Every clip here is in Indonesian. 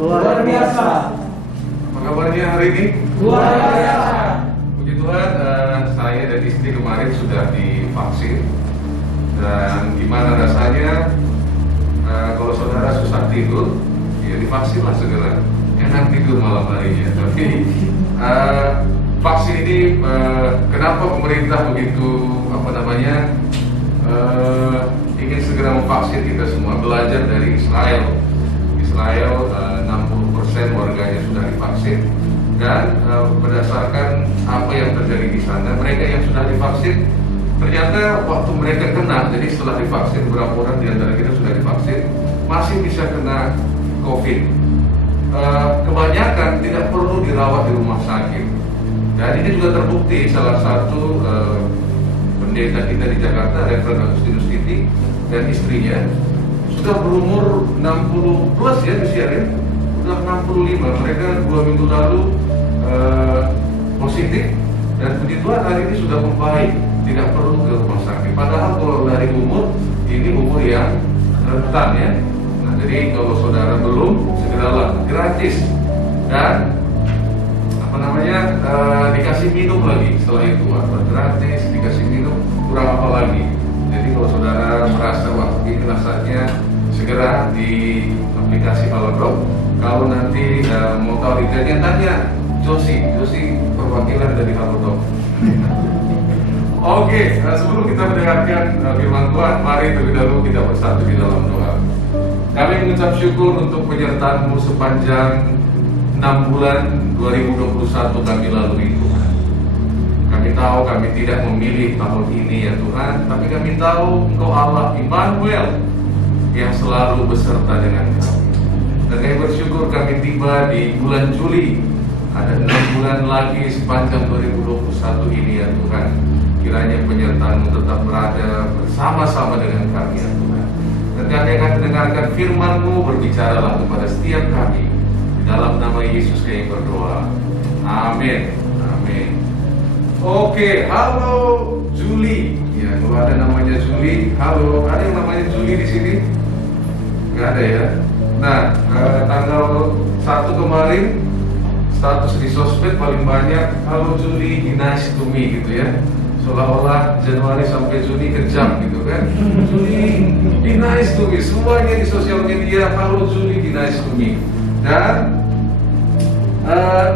Luar biasa. Apa kabarnya hari ini? Luar biasa. Puji Tuhan, saya dan istri kemarin sudah divaksin. Dan gimana rasanya kalau saudara susah tidur, ya divaksin lah segera. Enak tidur malam harinya. Tapi vaksin ini kenapa pemerintah begitu ingin segera memvaksin kita semua? Belajar dari Israel. Israel 60% warganya sudah divaksin. Dan berdasarkan apa yang terjadi di sana, mereka yang sudah divaksin ternyata waktu mereka kena, jadi setelah divaksin beberapa orang di antara kita sudah divaksin masih bisa kena COVID. Kebanyakan tidak perlu dirawat di rumah sakit. Dan ini juga terbukti salah satu pendeta kita di Jakarta, Reverend Agustinus Titi dan istrinya sudah berumur 60 plus ya usianya, sudah 65. Mereka 2 minggu lalu positif dan puji Tuhan hari ini sudah membaik, tidak perlu ke rumah sakit. Padahal kalau dari umur ini umur yang rentan ya. Nah, jadi kalau saudara belum, segeralah, gratis dan dikasih minum lagi setelah itu, gratis dikasih minum, kurang apa lagi. Jadi kalau saudara merasa waktu ini saatnya segera di aplikasi Halodoc. Kalau nanti mau tahu detailnya tanya Josi perwakilan dari Halodoc. Oke, sebelum kita mendengarkan firman Tuhan, mari terlebih dahulu kita bersatu di dalam doa. Kami mengucap syukur untuk penyertaan-Mu sepanjang 6 bulan 2021 kami lalui Tuhan. Kami tahu kami tidak memilih tahun ini ya Tuhan, tapi kami tahu Engkau Allah Immanuel yang selalu beserta dengan kami. Dan kami bersyukur kami tiba di bulan Juli. Ada 6 bulan lagi sepanjang 2021 ini ya Tuhan. Kiranya penyertaan-Mu tetap berada bersama-sama dengan kami ya Tuhan. Dan kami akan mendengarkan firman-Mu, berbicaralah kepada setiap kami. Di dalam nama Yesus kami berdoa. Amin. Amin. Oke, halo Juli. Ya, kalau ada namanya Juli, halo. Ada yang namanya Juli di sini? Nggak ada ya. Nah, tanggal 1 kemarin status di sosmed paling banyak halo Juli, be nice to me gitu ya. Seolah-olah Januari sampai Juni kejam gitu kan. Juli, be nice to me. Semuanya di sosial media halo Juli, be nice to me. Dan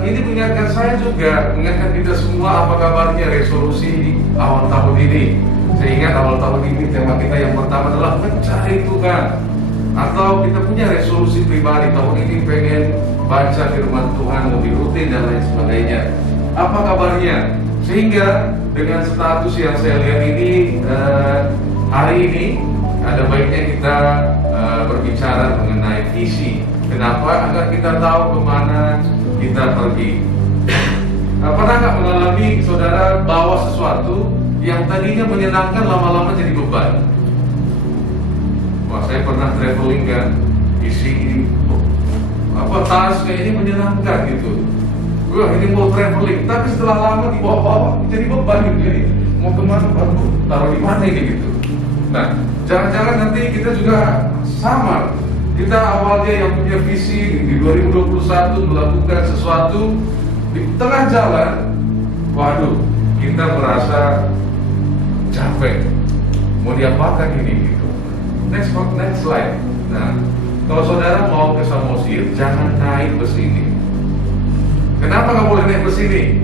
ini mengingatkan saya juga, mengingatkan kita semua apa kabarnya resolusi awal tahun ini. Saya ingat awal tahun ini tema kita yang pertama adalah mencari Tuhan. Atau kita punya resolusi pribadi, tahun ini pengen baca firman Tuhan lebih rutin dan lain sebagainya. Apa kabarnya? Sehingga dengan status yang saya lihat ini, hari ini ada baiknya kita berbicara mengenai visi. Kenapa? Agar kita tahu kemana kita pergi. Pernah nggak mengalami saudara bawa sesuatu yang tadinya menyenangkan lama-lama jadi beban? Wah, saya pernah traveling kan, isi tas kayak ini menyenangkan gitu. Wah, ini mau traveling, tapi setelah lama dibawa-bawa jadi beban gitu. Jadi mau kemana? Aduh, taruh di mana ini gitu. Nah, jangan-jangan nanti kita juga sama. Kita awalnya yang punya visi di 2021 melakukan sesuatu, di tengah jalan, waduh, kita merasa capek. Mau diapakan ini gitu. Next slide. Nah, kalau saudara mau ke Samosir, jangan naik bus ini. Kenapa nggak boleh naik bus ini?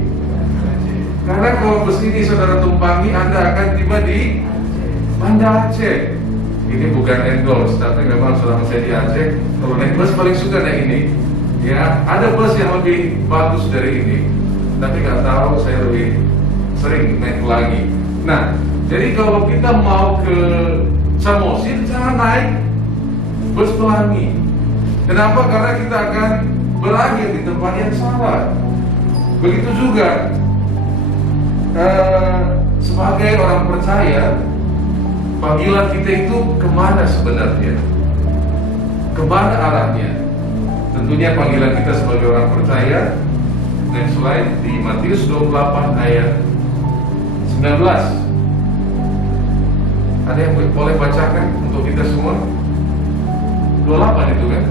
Karena kalau bus ini saudara tumpangi, Anda akan tiba di Banda Aceh. Ini bukan endorse, tapi memang selama saya di Aceh, kalau naik bus paling suka naik ini. Ya, ada bus yang lebih bagus dari ini, tapi nggak tahu saya lebih sering naik lagi. Nah, jadi kalau kita mau ke Samosir, jangan naik bus pelangi. Kenapa? Karena kita akan berakhir di tempat yang salah. Begitu juga sebagai orang percaya, panggilan kita itu kemana sebenarnya? Kemana arahnya? Tentunya panggilan kita sebagai orang percaya. Next slide, di Matius 28 ayat 19. Ada yang boleh bacakan untuk kita semua? 28 itu kan?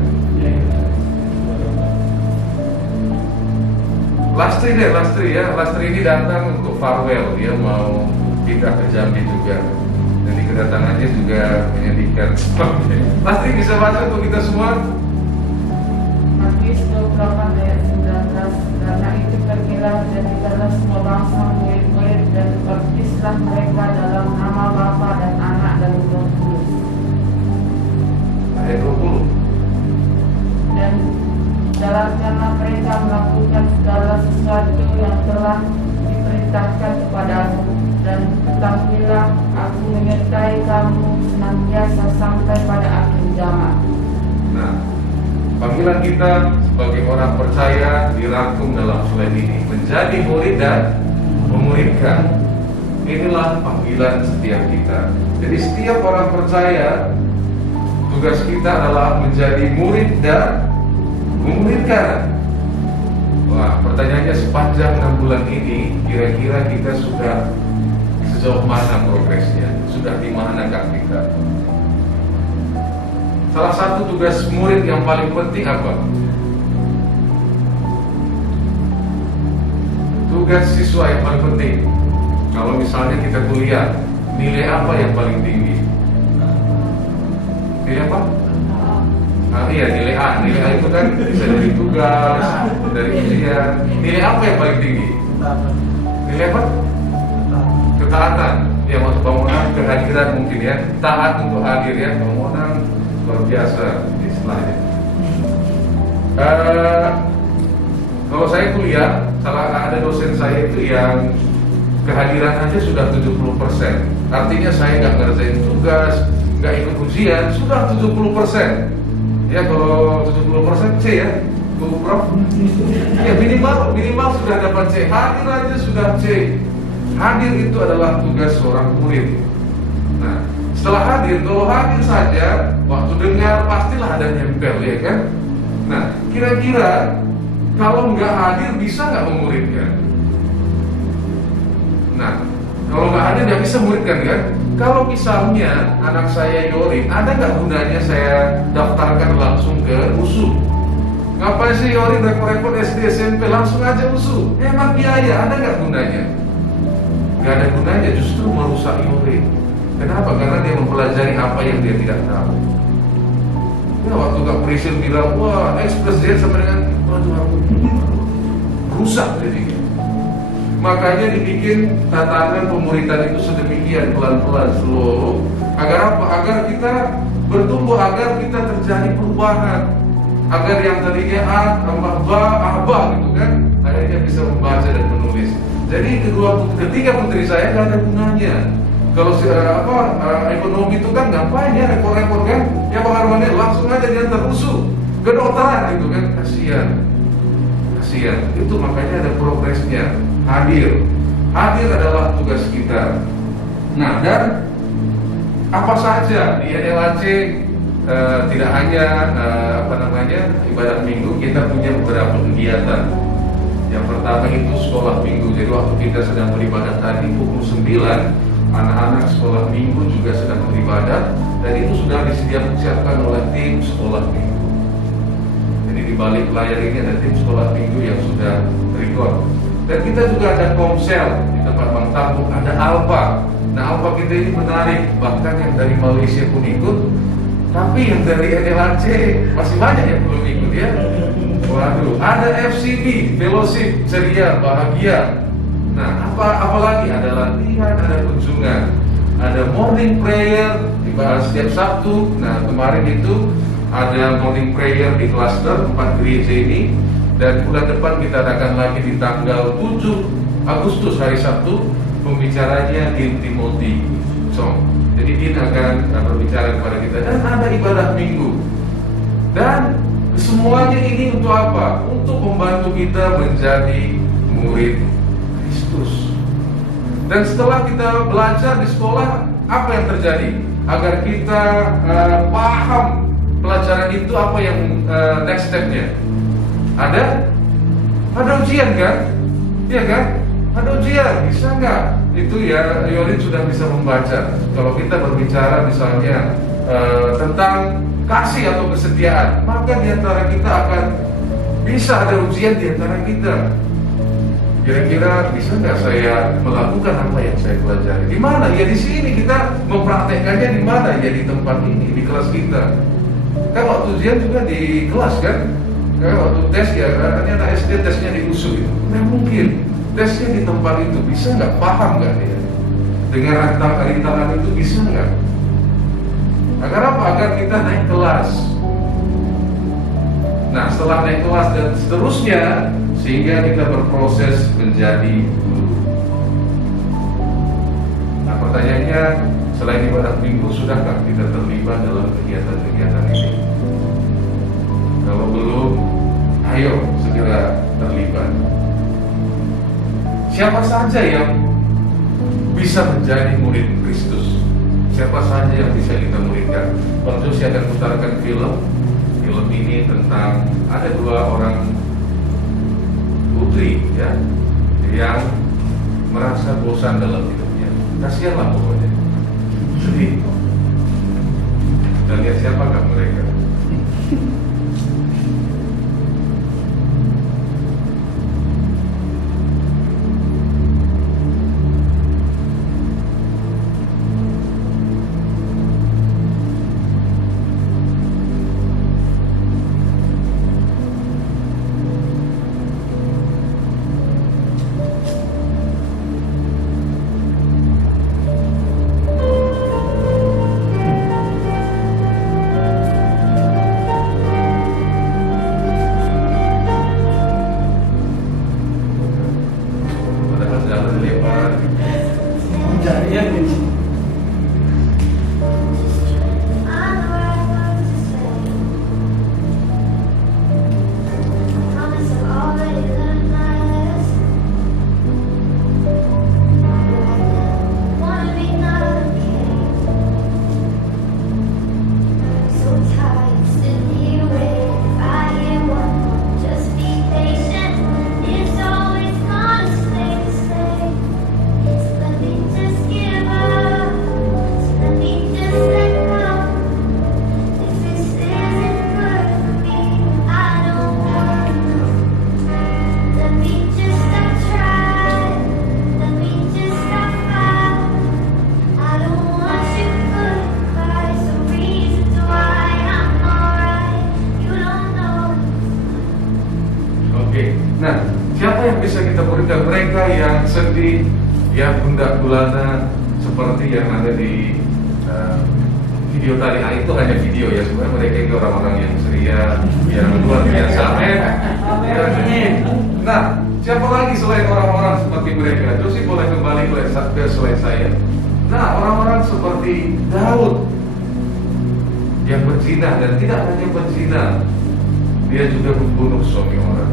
Lastri ya. Lastri ini datang untuk farewell, dia mau pindah ke Jambi juga. Jadi kedatangannya juga menyedihkan. Lastri bisa baca untuk kita semua? Matius 28 ayat 19. Karena itu pergilah dan jadikanlah semua bangsa murid-murid dan baptislah mereka dalam nama Bapa dan Anak dan Roh Kudus. Ayat 20. Dan jalankanlah mereka melakukan segala sesuatu yang telah diperintahkan kepadamu, dan ketahuilah aku menyertai kamu senantiasa sampai pada akhir zaman. Nah, panggilan kita sebagai orang percaya dirangkum dalam slide ini, menjadi murid dan memuridkan. Inilah panggilan setiap kita. Jadi setiap orang percaya, tugas kita adalah menjadi murid dan memuridkan. Wah, pertanyaannya sepanjang 6 bulan ini, kira-kira kita sudah sejauh mana progresnya? Sudah di manakah kita? Salah satu tugas murid yang paling penting apa? Tugas siswa yang paling penting. Kalau misalnya kita kuliah, nilai apa yang paling tinggi? Nilai apa? Iya, nilai A. Nilai A itu kan bisa dari tugas, dari ujian. Nilai apa yang paling tinggi? Nilai apa? Ketaatan. Ya, waktu bangunan kehadiran mungkin ya. Taat untuk hadir ya. Bangunan luar biasa istilahnya. Kalau saya kuliah, ada dosen saya itu yang kehadiran aja sudah 70%. Artinya saya nggak ngerjain tugas, nggak ikut ujian, sudah 70%. Ya, kalau 70% C ya, Bu Prof. Ya, minimal sudah dapat C. Hadir aja sudah C. Hadir itu adalah tugas seorang murid. Nah, setelah hadir, kalau hadir saja, waktu dengar pastilah ada nempel ya kan. Nah, kira-kira kalau nggak hadir bisa nggak memuridkan? Nah, kalau nggak hadir nggak bisa muridkan kan? Kalau misalnya anak saya Yorin, ada nggak gunanya saya daftarkan langsung ke USU? Ngapain sih Yorin repot-repot SD SMP, langsung aja USU? Emang biaya, ada nggak gunanya? Nggak ada gunanya, justru merusak Yorin. Kenapa? Karena dia mempelajari apa yang dia tidak tahu. Ya, waktu Kak Prisil bilang, wah ekspres dia sama dengan, waduh aku rusak jadinya. Makanya dibikin tatanan pemuridan itu sedemikian pelan-pelan, slow. Agar apa? Agar kita bertumbuh, agar kita terjadi perubahan. Agar yang tadinya A tambah ba gitu kan, akhirnya bisa membaca dan menulis. Jadi ketiga putri saya nggak ada gunanya. Kalau ekonomi itu kan ngapain ya repot-repot kan? Ya Bang Armani langsung aja diantar USU ke dokteran gitu kan, kasihan. Itu makanya ada progresnya. Hadir adalah tugas kita. Nah, dan apa saja di NLAC tidak hanya ibadah minggu, kita punya beberapa kegiatan. Yang pertama itu sekolah minggu. Jadi waktu kita sedang beribadah tadi pukul 9, anak-anak sekolah minggu juga sedang beribadah, dan itu sudah disiapkan oleh tim sekolah minggu. Jadi di balik layar ini ada tim sekolah minggu yang sudah record. Dan kita juga ada komsel di tempat Bang Tampung, ada Alfa. Nah, Alfa kita ini menarik, bahkan yang dari Malaysia pun ikut. Tapi yang dari NLAC masih banyak yang belum ikut ya. Waduh, ada FCB, Fellowship, Ceria, Bahagia. Nah, apalagi ada latihan, ada kunjungan, ada morning prayer dibahas setiap Sabtu. Nah, kemarin itu ada morning prayer di klaster 4 gereja ini. Dan bulan depan kita adakan lagi di tanggal 7 Agustus hari Sabtu, pembicaranya Din Timothy Song. Jadi Din akan berbicara kepada kita, dan ada ibadah minggu. Dan semuanya ini untuk apa? Untuk membantu kita menjadi murid Kristus. Dan setelah kita belajar di sekolah, apa yang terjadi? Agar kita paham pelajaran itu apa yang next step-nya. Ada ujian kan? Iya kan? Ada ujian, bisa nggak? Itu ya, Yorin sudah bisa membaca. Kalau kita berbicara misalnya tentang kasih atau kesetiaan, maka diantara kita akan bisa ada ujian diantara kita. Kira-kira bisa nggak saya melakukan apa yang saya pelajari? Di mana? Ya di sini kita mempraktekannya di mana? Ya di tempat ini, di kelas kita. Kan waktu ujian juga di kelas kan? Kayak waktu tes ya, ini anak SD tesnya di USU itu. Nah mungkin tesnya di tempat itu bisa nggak, paham nggak dia? Dengan rintangan itu bisa nggak? Agar apa? Agar kita naik kelas. Nah setelah naik kelas dan seterusnya, sehingga kita berproses menjadi guru. Nah pertanyaannya, selain ibadah minggu, sudahkah kita terlibat dalam kegiatan-kegiatan ini? Kalau belum, ayo segera terlibat. Siapa saja yang bisa menjadi murid Kristus? Siapa saja yang bisa kita muridkan? Bang Josi akan putarkan film ini tentang ada dua orang putri ya, yang merasa bosan dalam hidupnya. Kasihanlah pokoknya, sedih. Dan lihat siapakah mereka? Nah, siapa yang bisa kita berikan? Mereka yang sedih, yang gundah gulana, seperti yang ada di video tadi. Nah, itu hanya video ya, sebenarnya mereka itu orang-orang yang ceria, yang luar biasa. Nah, siapa lagi selain orang-orang seperti mereka? Josi boleh kembali ke slide saya. Nah, orang-orang seperti Daud yang berzina, dan tidak hanya berzina, dia juga membunuh suami orang.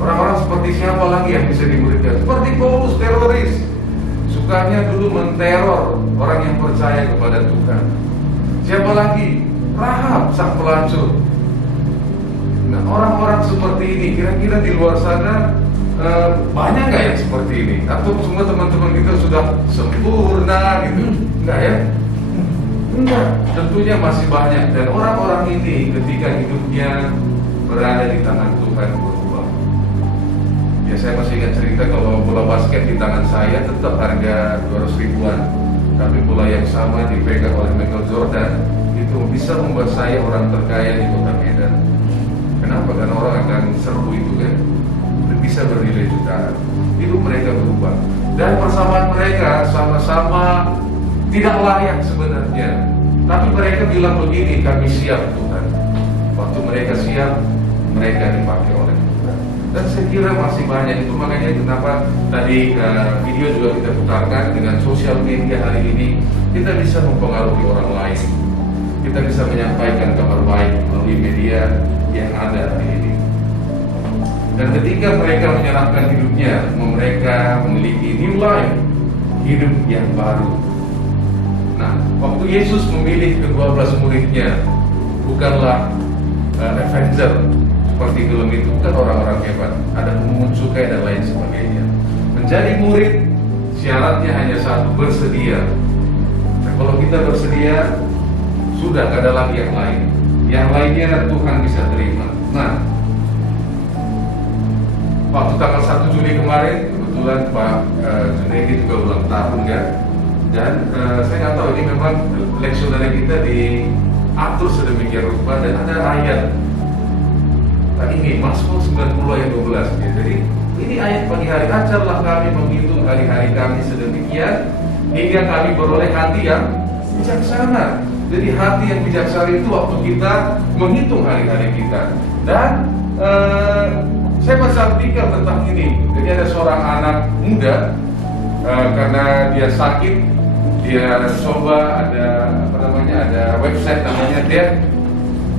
Orang-orang seperti siapa lagi yang bisa dimuridkan? Seperti Paulus, teroris, sukanya dulu menteror orang yang percaya kepada Tuhan. Siapa lagi? Rahab, sang pelacur. Nah, orang-orang seperti ini, kira-kira di luar sana banyak nggak yang seperti ini? Atau semua teman-teman kita sudah sempurna gitu? Enggak ya? Enggak, tentunya masih banyak. Dan orang-orang ini ketika hidupnya berada di tangan Tuhan berubah. Ya, saya masih ingat cerita kalau bola basket di tangan saya tetap harga 200 ribuan, tapi bola yang sama dipegang oleh Michael Jordan itu bisa membuat saya orang terkaya di kota Medan. Kenapa? Karena orang akan serbu itu kan, bisa bernilai jutaan. Hidup mereka berubah, dan persamaan mereka sama-sama tidak layak sebenarnya, tapi mereka bilang begini, kami siap Tuhan. Waktu mereka siap, mereka dipakai oleh Tuhan. Dan saya kira masih banyak itu, makanya kenapa tadi video juga kita putarkan. Dengan sosial media hari ini kita bisa mempengaruhi orang lain, kita bisa menyampaikan kabar baik melalui media yang ada hari ini. Dan ketika mereka menyerahkan hidupnya, mereka memiliki new life, hidup yang baru. Nah, waktu Yesus memilih ke-12 muridnya, bukanlah Avenger seperti film itu, bukan orang-orang hebat, ada pemungut cukai dan lain sebagainya. Menjadi murid syaratnya hanya satu, bersedia. Nah, kalau kita bersedia, sudah gak ada lagi yang lain. Yang lainnya Tuhan bisa terima. Nah, waktu tanggal 1 Juli kemarin kebetulan Pak Junaidi juga ulang tahun kan, dan saya nggak tahu ini memang leksionari kita diatur sedemikian rupa dan ada ayat ini Mazmur 90 ayat 12 ya. Jadi ini ayat pagi hari, ajarlah kami menghitung hari-hari kami sedemikian hingga kami beroleh hati yang bijaksana. Jadi hati yang bijaksana itu waktu kita menghitung hari-hari kita. Dan saya baca artikel tentang ini. Jadi ada seorang anak muda karena dia sakit, dia coba ada website namanya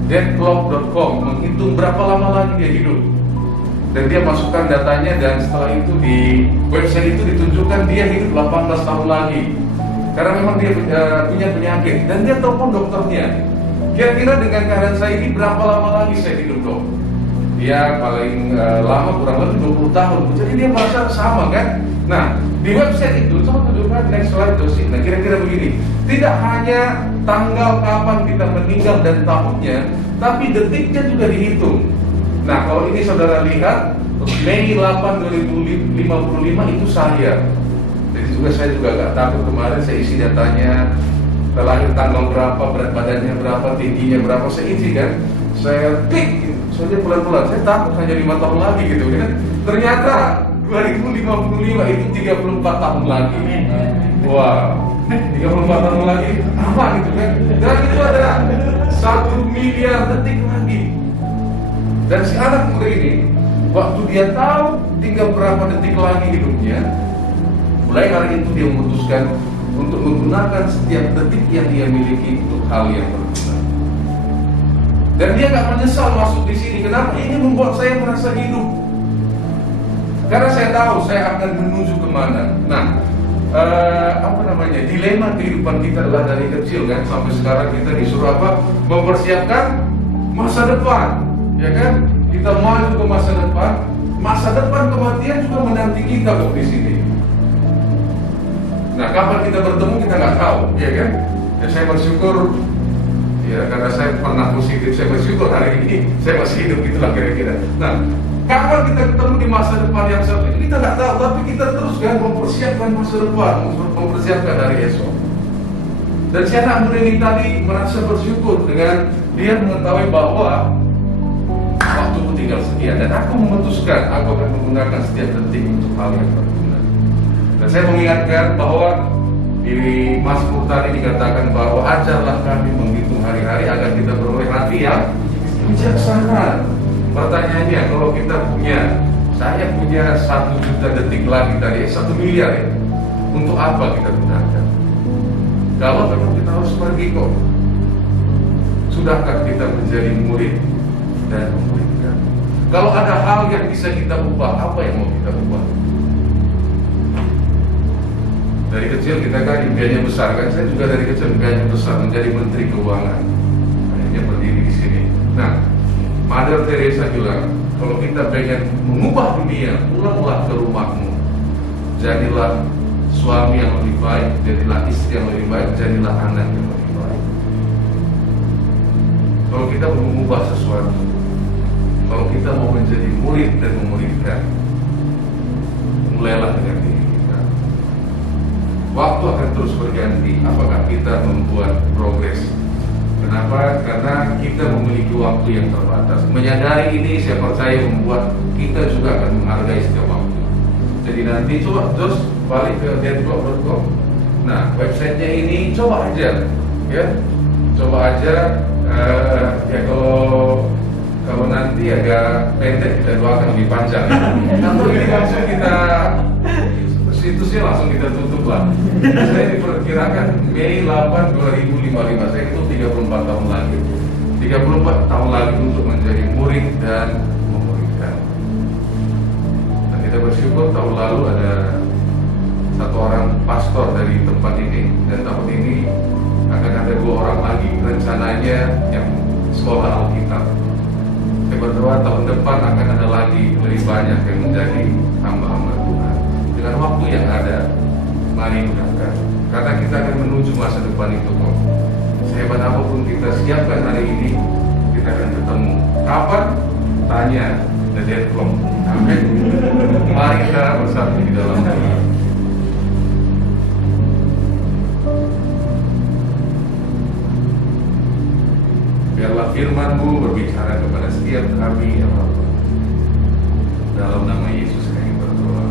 deathclock.com, menghitung berapa lama lagi dia hidup. Dan dia masukkan datanya, dan setelah itu di website itu ditunjukkan dia hidup 18 tahun lagi. Karena memang dia punya penyakit, dan dia telepon dokternya. Kira-kira dengan keadaan saya ini berapa lama lagi saya hidup, dok? Dia paling lama kurang lebih 20 tahun. Jadi dia merasa sama kan? Nah, di website itu coba tunjukkan next slide dosis. Nah, kira-kira begini. Tidak hanya tanggal kapan kita meninggal dan tahunnya, tapi detiknya juga dihitung. Nah, kalau ini saudara lihat, Mei 8 2055 itu saya. Jadi saya juga agak takut kemarin saya isi datanya, lahir tanggal berapa, berat badannya berapa, tingginya berapa, saya isi kan. Saya klik, soalnya pelan-pelan, saya takut hanya 5 tahun lagi gitu kan. Ternyata 2055 itu 34 tahun lagi. Wow, 34 tahun lagi, apa gitu kan. Dan itu ada 1 miliar detik lagi. Dan si anak muda ini, waktu dia tahu tinggal berapa detik lagi hidupnya, mulai hari itu dia memutuskan untuk menggunakan setiap detik yang dia miliki untuk hal yang berguna. Dan dia nggak menyesal masuk di sini. Kenapa? Ini membuat saya merasa hidup. Karena saya tahu saya akan menuju kemana. Nah, dilema kehidupan kita adalah dari kecil kan sampai sekarang kita disuruh apa? Mempersiapkan masa depan, ya kan? Kita maju ke masa depan. Masa depan kematian juga menanti kita kok di sini. Nah, kapan kita bertemu kita nggak tahu, ya kan? Ya, saya bersyukur, ya karena saya pernah positif, saya bersyukur hari ini saya masih hidup, itulah kira-kira. Nah, kapan kita ketemu di masa depan yang satu ini kita nggak tahu, tapi kita terus kan mempersiapkan masa depan, mempersiapkan hari esok. Dan si anak muda ini tadi merasa bersyukur dengan dia mengetahui bahwa waktuku tinggal sekian, dan aku memutuskan aku akan menggunakan setiap detik untuk hal yang berguna. Dan saya mengingatkan bahwa di Mazmur tadi dikatakan bahwa ajarlah kami menghitung hari-hari agar kita beroleh hati yang bijaksana. Pertanyaannya, kalau kita saya punya 1 juta detik lagi tadi, 1 miliar ya, untuk apa kita gunakan? Kalau memang kita harus pergi kok, sudahkah kita menjadi murid dan memuridkan? Kalau ada hal yang bisa kita ubah, apa yang mau kita ubah? Dari kecil kita kan impiannya besar kan, saya juga dari kecil impiannya besar menjadi Menteri Keuangan. Akhirnya berdiri di sini. Nah, Mother Teresa bilang, kalau kita pengen mengubah dunia, pulanglah ke rumahmu. Jadilah suami yang lebih baik, jadilah istri yang lebih baik, jadilah anak yang lebih baik. Kalau kita mau mengubah sesuatu, kalau kita mau menjadi murid dan memuridkan, mulailah dengan diri kita. Waktu akan terus berganti, apakah kita membuat progres? Kenapa? Karena kita memiliki waktu yang terbatas. Menyadari ini, saya percaya membuat kita juga akan menghargai setiap waktu. Jadi nanti coba terus balik ke deathclock.com. Nah, websitenya ini coba aja, ya, coba aja. Ya kalau nanti agak pendek kita doakan lebih panjang. Atau ini langsung kita situsnya langsung kita tutup lah. Saya diperkirakan Mei 8 2055, saya itu 34 tahun lagi. 34 tahun lagi untuk menjadi murid dan memuridkan. Dan kita bersyukur tahun lalu ada satu orang pastor dari tempat ini, dan tahun ini akan ada 2 orang lagi rencananya yang sekolah Alkitab. Saya berdoa tahun depan akan ada lagi lebih banyak yang menjadi hamba-hamba Tuhan. Dengan waktu yang ada, mari gunakan, karena kita akan menuju masa depan itu kok. Sehebat apapun kita siapkan hari ini, kita akan ketemu. Kapan? tanya dan dia plong. Amin. Mari kita bersatu di dalam doa. Biarlah firman-Mu berbicara kepada setiap kami, ya Allah. Dalam nama Yesus kami berdoa.